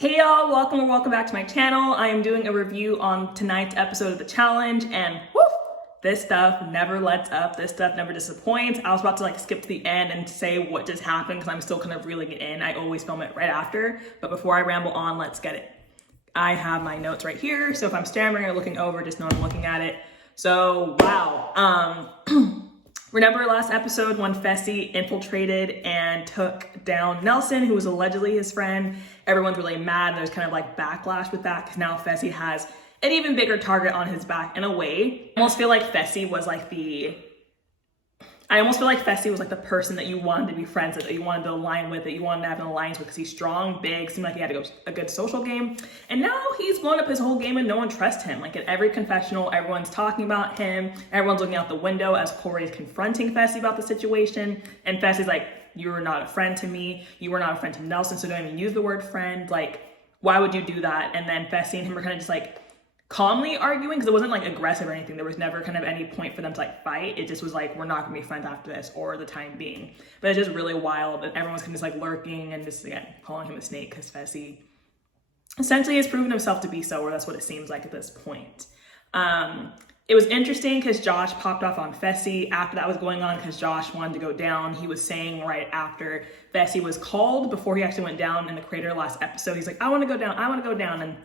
Hey y'all, welcome back to my channel. I am doing a review on tonight's episode of the challenge, and woof, this stuff never lets up. This stuff never disappoints. I was about to skip to the end and say what just happened because I'm still kind of reeling it in. I always film it right after, but before I ramble on, let's get it. I have my notes right here, so if I'm stammering or looking over, just know I'm looking at it. So wow, remember last episode when Fessy infiltrated and took down Nelson, who was allegedly his friend? Everyone's really mad. There's kind of backlash with that because now Fessy has an even bigger target on his back in a way. I almost feel like Fessy was the person that you wanted to be friends with, that you wanted to align with, that you wanted to have an alliance with because he's strong, big, seemed like he had a good social game. And now he's blown up his whole game and no one trusts him. At every confessional, everyone's talking about him. Everyone's looking out the window as Corey is confronting Fessy about the situation. And Fessy's like, you were not a friend to me. You were not a friend to Nelson, so don't even use the word friend. Why would you do that? And then Fessy and him are kind of just calmly arguing, because it wasn't aggressive or anything. There was never kind of any point for them to fight. It just was we're not gonna be friends after this, or the time being. But it's just really wild that everyone's kind of just lurking and just again calling him a snake, because Fessy essentially has proven himself to be so, or that's what it seems like at this point. It was interesting because Josh popped off on Fessy after that was going on, because Josh wanted to go down. He was saying right after Fessy was called, before he actually went down in the crater last episode, he's like, I want to go down, and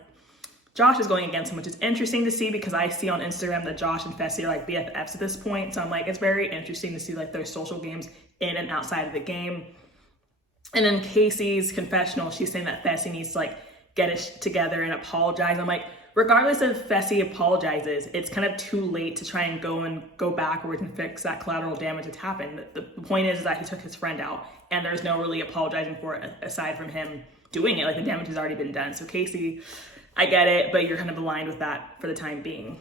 Josh is going against him, which is interesting to see because I see on Instagram that Josh and Fessy are BFFs at this point. So I'm it's very interesting to see their social games in and outside of the game. And then Casey's confessional, she's saying that Fessy needs to get it together and apologize. I'm regardless if Fessy apologizes, it's kind of too late to try and go backwards and fix that collateral damage that's happened. The point is that he took his friend out and there's no really apologizing for it aside from him doing it. The damage has already been done. So Casey, I get it, but you're kind of aligned with that for the time being.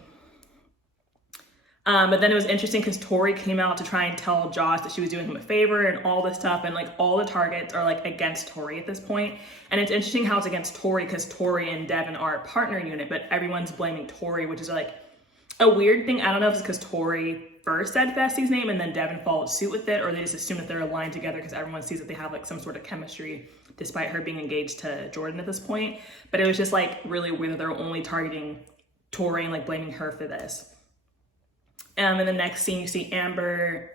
But then it was interesting because Tori came out to try and tell Josh that she was doing him a favor and all this stuff, and all the targets are against Tori at this point. And it's interesting how it's against Tori because Tori and Devin are a partner unit, but everyone's blaming Tori, which is a weird thing. I don't know if it's because Tori first said Fessy's name and then Devin followed suit with it, or they just assume that they're aligned together because everyone sees that they have some sort of chemistry despite her being engaged to Jordan at this point. But it was just really weird that they're only targeting Tori and blaming her for this. In the next scene, you see Amber,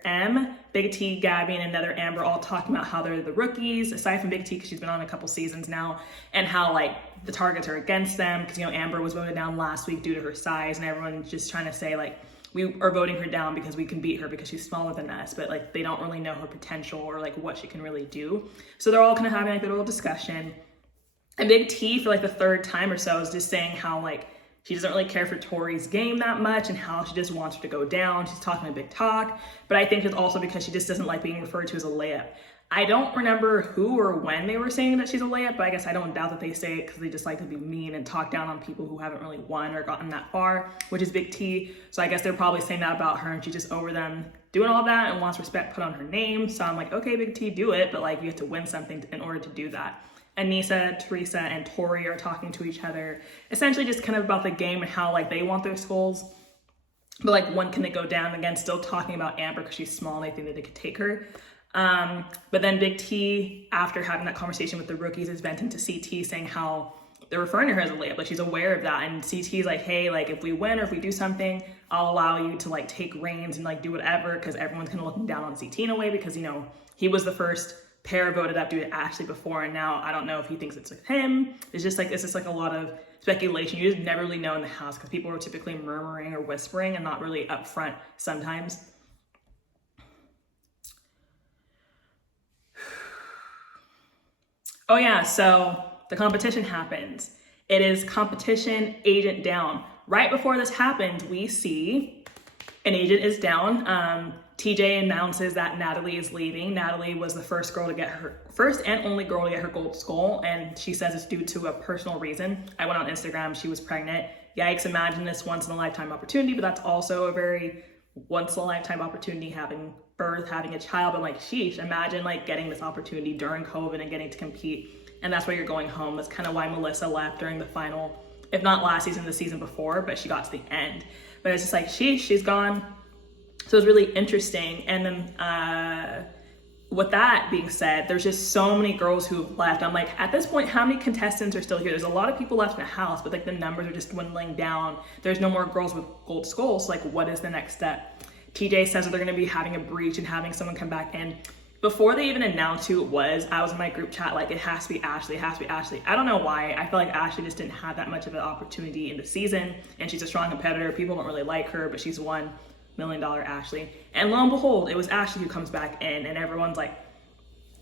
Big T, Gabby, and another Amber all talking about how they're the rookies, aside from Big T, because she's been on a couple seasons now, and how the targets are against them, because Amber was voted down last week due to her size, and everyone's just trying to say we are voting her down because we can beat her because she's smaller than us, but they don't really know her potential or what she can really do. So they're all kind of having their little discussion. And Big T, for the third time or so, is just saying how she doesn't really care for Tori's game that much and how she just wants her to go down. She's talking a big talk, but I think it's also because she just doesn't like being referred to as a layup. I don't remember who or when they were saying that she's a layup, but I guess I don't doubt that they say it because they just like to be mean and talk down on people who haven't really won or gotten that far, which is Big T. So I guess they're probably saying that about her and she's just over them doing all that and wants respect put on her name. So I'm okay, Big T, do it, but you have to win something in order to do that. Anissa, Teresa, and Tori are talking to each other, essentially just kind of about the game and how they want their skulls. But when can they go down? Again, still talking about Amber because she's small and they think that they could take her. But then Big T, after having that conversation with the rookies, is venting to CT saying how they're referring to her as a layup. She's aware of that. And CT's hey, if we win or if we do something, I'll allow you to take reins and do whatever, because everyone's kind of looking down on CT in a way because, he was the first pair voted up due to Ashley before, and now I don't know if he thinks it's him. It's just it's just a lot of speculation. You just never really know in the house because people are typically murmuring or whispering and not really upfront sometimes. Oh yeah, so the competition happens. It is competition agent down. Right before this happens, we see an agent is down. TJ announces that Natalie is leaving. Natalie was the first and only girl to get her gold skull, and she says it's due to a personal reason. I went on Instagram, she was pregnant. Yikes, imagine this once in a lifetime opportunity, but that's also a very once in a lifetime opportunity, having birth, having a child. But sheesh, imagine getting this opportunity during COVID and getting to compete, and that's why you're going home. That's kind of why Melissa left during the final, if not last season, the season before, but she got to the end. But it's just sheesh, she's gone. So it was really interesting. And then with that being said, there's just so many girls who've left. I'm like, at this point, how many contestants are still here? There's a lot of people left in the house, but like the numbers are just dwindling down. There's no more girls with gold skulls. Like, what is the next step? TJ says that they're going to be having a breach and having someone come back in. Before they even announced who it was, I was in my group chat like, it has to be Ashley, it has to be Ashley. I don't know why. I feel like Ashley just didn't have that much of an opportunity in the season, and she's a strong competitor. People don't really like her, but she's $1 million Ashley. And lo and behold, it was Ashley who comes back in, and everyone's like,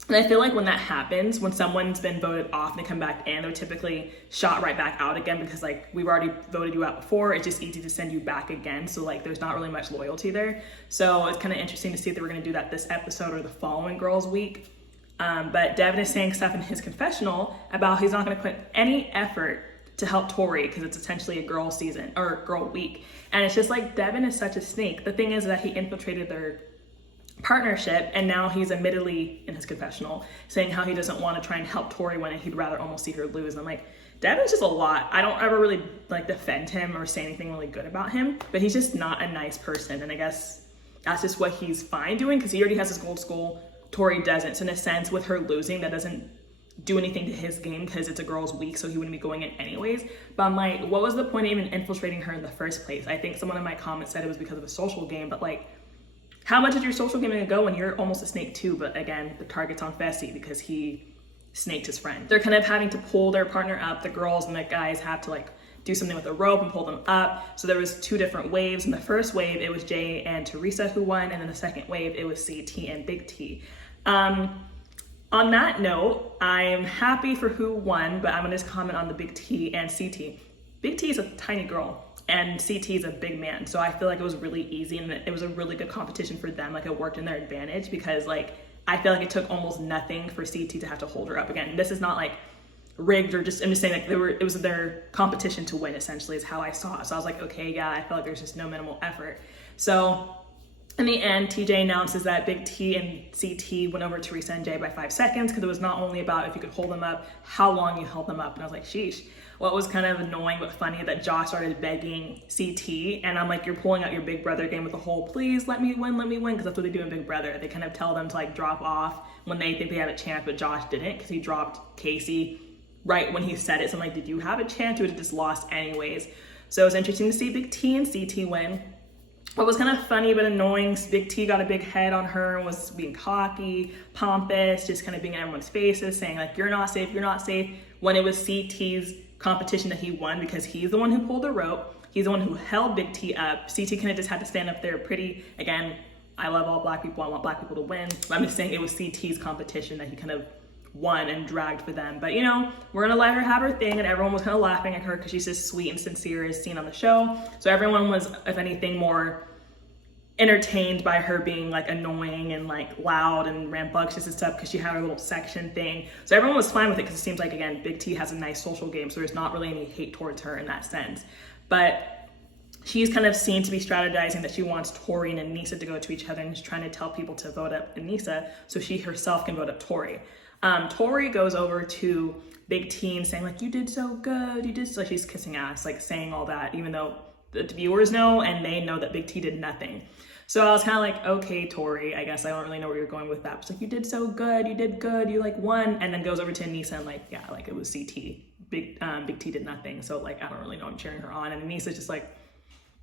and I feel like when that happens, when someone's been voted off and they come back in, they're typically shot right back out again, because like, we've already voted you out before. It's just easy to send you back again. So like, there's not really much loyalty there. So it's kind of interesting to see if they were going to do that this episode or the following Girls Week. But Devin is saying stuff in his confessional about he's not going to put any effort to help Tori because it's essentially a girl season or girl week. And it's just like, Devin is such a snake. The thing is that he infiltrated their partnership, and now he's admittedly in his confessional saying how he doesn't want to try and help Tori win, and he'd rather almost see her lose. And I'm like, Devin's just a lot. I don't ever really like defend him or say anything really good about him, but he's just not a nice person. And I guess that's just what he's fine doing, because he already has his gold skull. Tori doesn't. So in a sense, with her losing, that doesn't do anything to his game because it's a girls' week, so he wouldn't be going in anyways. But I'm like, what was the point of even infiltrating her in the first place? I think someone in my comments said it was because of a social game, but like, how much is your social game gonna go when you're almost a snake too? But again, the target's on Fessy because he snaked his friend. They're kind of having to pull their partner up. The girls and the guys have to like do something with a rope and pull them up. So there was 2 different waves. In the first wave, it was Jay and Teresa who won. And then the second wave, it was CT and Big T. On that note, I'm happy for who won, but I'm gonna just comment on the Big T and CT. Big T is a tiny girl, and CT is a big man. So I feel like it was really easy, and it was a really good competition for them. Like, it worked in their advantage, because like, I feel like it took almost nothing for CT to have to hold her up again. This is not like rigged, or just, I'm just saying like it was their competition to win, essentially, is how I saw it. So I was like, okay, yeah, I feel like there's just no minimal effort. So in the end, TJ announces that Big T and CT went over Teresa and Jay by 5 seconds, because it was not only about if you could hold them up, how long you held them up. And I was like, sheesh. What was kind of annoying but funny that Josh started begging CT, and I'm like, you're pulling out your Big Brother game with the whole, please let me win, because that's what they do in Big Brother. They kind of tell them to like drop off when they think they have a chance, but Josh didn't, because he dropped Casey right when he said it. So I'm like, did you have a chance? You would have just lost anyways. So it was interesting to see Big T and CT win. What was kind of funny but annoying, Big T got a big head on her and was being cocky, pompous, just kind of being in everyone's faces, saying like, you're not safe, when it was CT's competition that he won, because he's the one who pulled the rope. He's the one who held Big T up. CT kind of just had to stand up there pretty. Again, I love all Black people. I want Black people to win. But I'm just saying it was CT's competition that he kind of won and dragged for them. But you know, we're gonna let her have her thing, and everyone was kind of laughing at her because she's just sweet and sincere as seen on the show. So everyone was, if anything, more entertained by her being like annoying and like loud and rambunctious and stuff, because she had her little section thing. So everyone was fine with it, because it seems like, again, Big T has a nice social game, so there's not really any hate towards her in that sense. But she's kind of seen to be strategizing that she wants Tori and Anissa to go to each other, and she's trying to tell people to vote up Anissa so she herself can vote up Tori. Tori goes over to Big T and saying like, you did so good, you did so, she's kissing ass, like saying all that, even though the viewers know and they know that Big T did nothing. So I was kind of like, okay, Tori, I guess I don't really know where you're going with that. It's like, you did so good, you did good, you like won. And then goes over to Anissa and like, yeah, like it was CT. Big T did nothing. So like, I don't really know, I'm cheering her on. And Anissa's just like,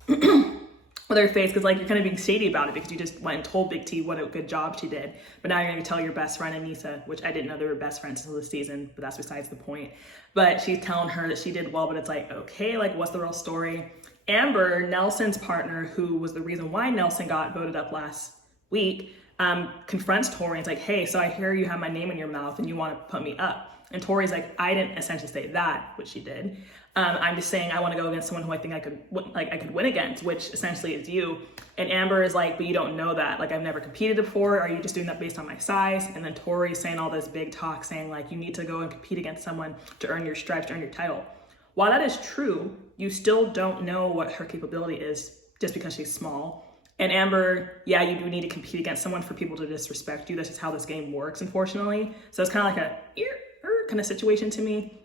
with her face, because like, you're kind of being shady about it, because you just went and told Big T what a good job she did. But now you're going to tell your best friend Anissa, which I didn't know they were best friends until this season, but that's besides the point. But she's telling her that she did well, but it's like, okay, like what's the real story? Amber, Nelson's partner, who was the reason why Nelson got voted up last week, confronts Tori and is like, hey, so I hear you have my name in your mouth and you want to put me up. And Tori's like, I didn't essentially say that, which she did. I'm just saying I want to go against someone who I think I could win against, which essentially is you. And Amber is like, but you don't know that. Like, I've never competed before. Are you just doing that based on my size? And then Tori's saying all this big talk, saying like, you need to go and compete against someone to earn your stripes, to earn your title. While that is true, you still don't know what her capability is just because she's small. And Amber, yeah, you do need to compete against someone for people to disrespect you. That's just how this game works, unfortunately. So it's kind of like a kind of situation to me.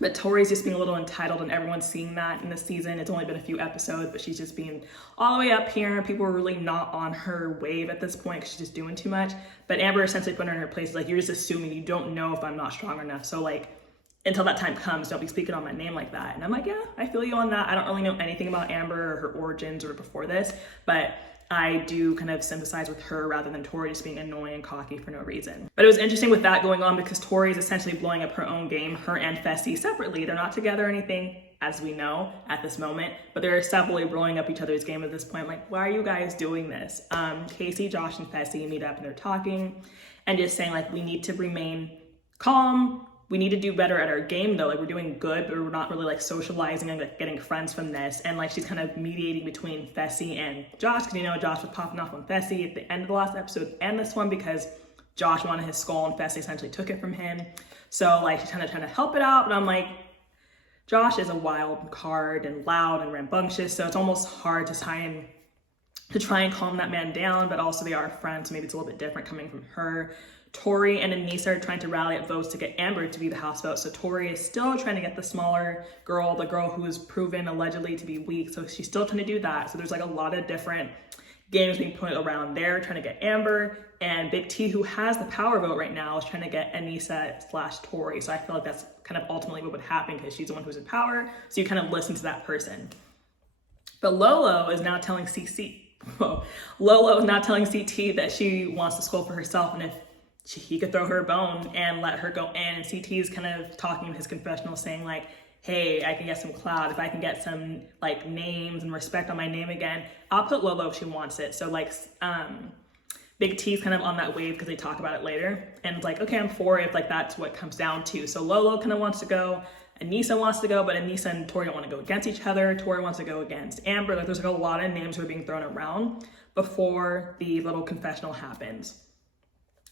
But Tori's just being a little entitled, and everyone's seeing that in the season. It's only been a few episodes, but she's just being all the way up here. People are really not on her wave at this point because she's just doing too much. But Amber essentially put her in her place. Like, you're just assuming, you don't know if I'm not strong enough. So like, until that time comes, don't be speaking on my name like that. And I'm like, yeah, I feel you on that. I don't really know anything about Amber or her origins or before this, but I do kind of sympathize with her rather than Tori just being annoying and cocky for no reason. But it was interesting with that going on because Tori is essentially blowing up her own game, her and Fessy separately. They're not together or anything, as we know at this moment, but they're separately blowing up each other's game at this point. Like, why are you guys doing this? Casey, Josh, and Fessy meet up and they're talking and just saying like, we need to remain calm. We need to do better at our game though. Like, we're doing good, but we're not really like socializing and like getting friends from this. And like, she's kind of mediating between Fessy and Josh, because you know, Josh was popping off on Fessy at the end of the last episode and this one because Josh wanted his skull and Fessy essentially took it from him. So like, she's kind of trying to help it out. But I'm like, Josh is a wild card and loud and rambunctious. So it's almost hard to try and calm that man down, but also they are friends. So maybe it's a little bit different coming from her. Tori and Anissa are trying to rally up votes to get Amber to be the house vote. So Tori is still trying to get the smaller girl, the girl who is proven allegedly to be weak. So she's still trying to do that. So there's like a lot of different games being put around there, trying to get Amber. And Big T, who has the power vote right now, is trying to get Anissa/Tori. So I feel like that's kind of ultimately what would happen because she's the one who's in power. So you kind of listen to that person. But Lolo is now telling Lolo is now telling CT that she wants the skull for herself, and if he could throw her a bone and let her go in. And CT is kind of talking in his confessional saying like, hey, I can get some clout. If I can get some like names and respect on my name again, I'll put Lolo if she wants it. So like, Big T's kind of on that wave because they talk about it later. And it's like, okay, I'm for it if like that's what comes down to. So Lolo kind of wants to go. Anissa wants to go, but Anissa and Tori don't want to go against each other. Tori wants to go against Amber. Like, there's like a lot of names who are being thrown around before the little confessional happens.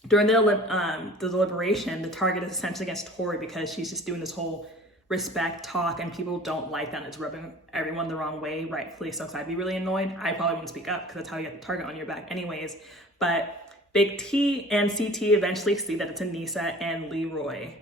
During the deliberation, the target is essentially against Tori because she's just doing this whole respect talk and people don't like that. And it's rubbing everyone the wrong way, rightfully so. So I'd be really annoyed. I probably wouldn't speak up because that's how you get the target on your back anyways. But Big T and CT eventually see that it's Anissa and Leroy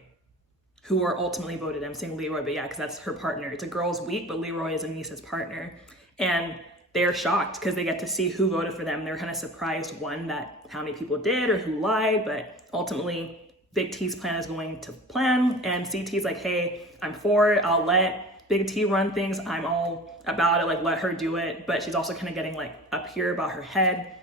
who are ultimately voted. I'm saying Leroy, but yeah, because that's her partner. It's a girls' week, but Leroy is Anissa's partner. And they're shocked because they get to see who voted for them. They're kind of surprised, one, that how many people did or who lied, but ultimately Big T's plan is going to plan. And CT's like, hey, I'm for it. I'll let Big T run things. I'm all about it. Like, let her do it. But she's also kind of getting like up here about her head.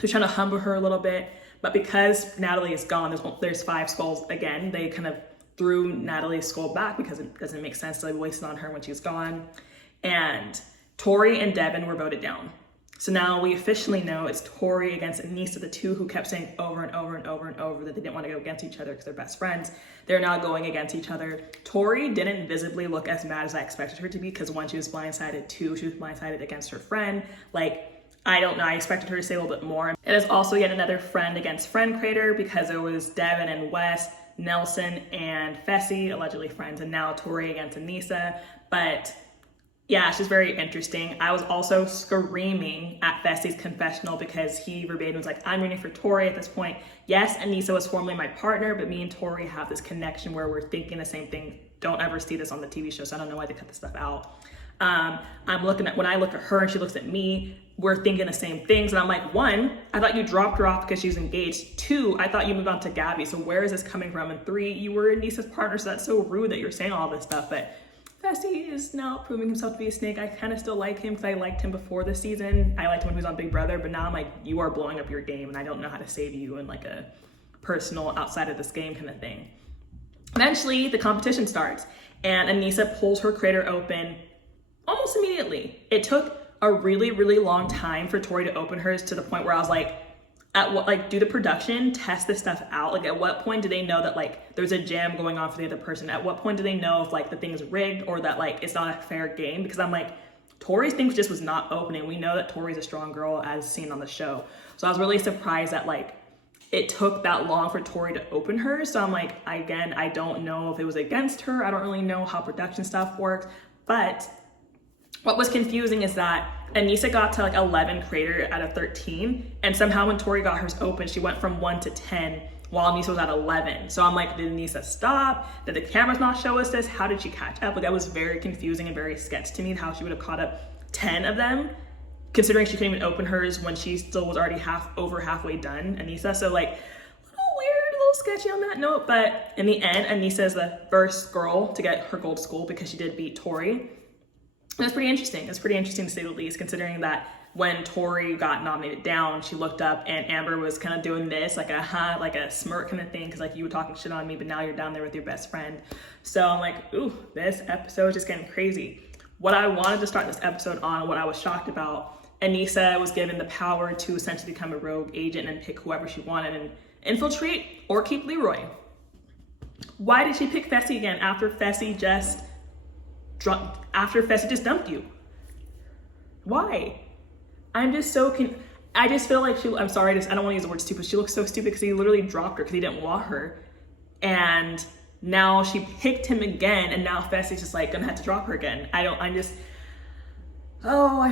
So trying to humble her a little bit. But because Natalie is gone, there's 5 skulls again. They kind of threw Natalie's skull back because it doesn't make sense to waste it on her when she's gone. And Tori and Devin were voted down. So now we officially know it's Tori against Anissa, the two who kept saying over and over and over and over that they didn't want to go against each other because they're best friends. They're now going against each other. Tori didn't visibly look as mad as I expected her to be because 1, she was blindsided, 2, she was blindsided against her friend. Like, I don't know, I expected her to say a little bit more. It is also yet another friend against friend crater because it was Devin and Wes, Nelson and Fessy, allegedly friends, and now Tori against Anissa. But yeah, it's just very interesting. I was also screaming at Fessy's confessional because he verbatim was like, I'm rooting for Tori at this point. Yes, Anissa was formerly my partner, but me and Tori have this connection where we're thinking the same thing. Don't ever see this on the TV show, so I don't know why they cut this stuff out. When I look at her and she looks at me, we're thinking the same things. And I'm like, 1, I thought you dropped her off because she was engaged. 2, I thought you moved on to Gabby. So where is this coming from? And 3, you were Anissa's partner, so that's so rude that you're saying all this stuff. But Fessy is now proving himself to be a snake. I kind of still like him because I liked him before the season. I liked him when he was on Big Brother, but now I'm like, you are blowing up your game and I don't know how to save you in like a personal outside of this game kind of thing. Eventually, the competition starts and Anissa pulls her crater open almost immediately. It took a really, really long time for Tori to open hers to the point where I was like, at what, like, do the production test this stuff out? Like, at what point do they know that like there's a jam going on for the other person? At what point do they know if like the thing's rigged or that like it's not a fair game? Because I'm like, Tori's thing just was not opening. We know that Tori's a strong girl as seen on the show. So I was really surprised that like it took that long for Tori to open hers. So I'm like, again, I don't know if it was against her. I don't really know how production stuff works. But what was confusing is that Anissa got to like 11 crater out of 13. And somehow when Tori got hers open, she went from 1 to 10 while Anissa was at 11. So I'm like, did Anissa stop? Did the cameras not show us this? How did she catch up? Like, that was very confusing and very sketch to me, how she would have caught up 10 of them, considering she couldn't even open hers when she still was already halfway done, Anissa. So like, a little weird, a little sketchy on that note. But in the end, Anissa is the first girl to get her gold school because she did beat Tori. That's pretty interesting. It's pretty interesting to say the least, considering that when Tori got nominated down, she looked up and Amber was kind of doing this, like a smirk kind of thing, because like, you were talking shit on me, but now you're down there with your best friend. So I'm like, ooh, this episode is just getting crazy. What I wanted to start this episode on, what I was shocked about, Anissa was given the power to essentially become a rogue agent and pick whoever she wanted and infiltrate or keep Leroy. Why did she pick Fessy again after Fessy just dumped you? Why? I'm just so I just feel like I'm sorry, I don't want to use the word stupid. She looks so stupid because he literally dropped her because he didn't want her. And now she picked him again, and now Fessy's just like gonna have to drop her again. I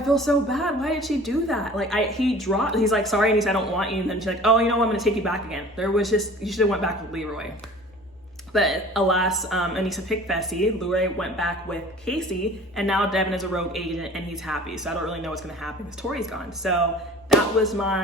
feel so bad. Why did she do that? Like, he's like, sorry, and he said, I don't want you. And then she's like, oh, you know what, I'm gonna take you back again. You should have went back with Leroy. But alas, Anissa picked Fessy. Leroy went back with Casey, and now Devin is a rogue agent and he's happy. So I don't really know what's gonna happen because Tori's gone. So that was my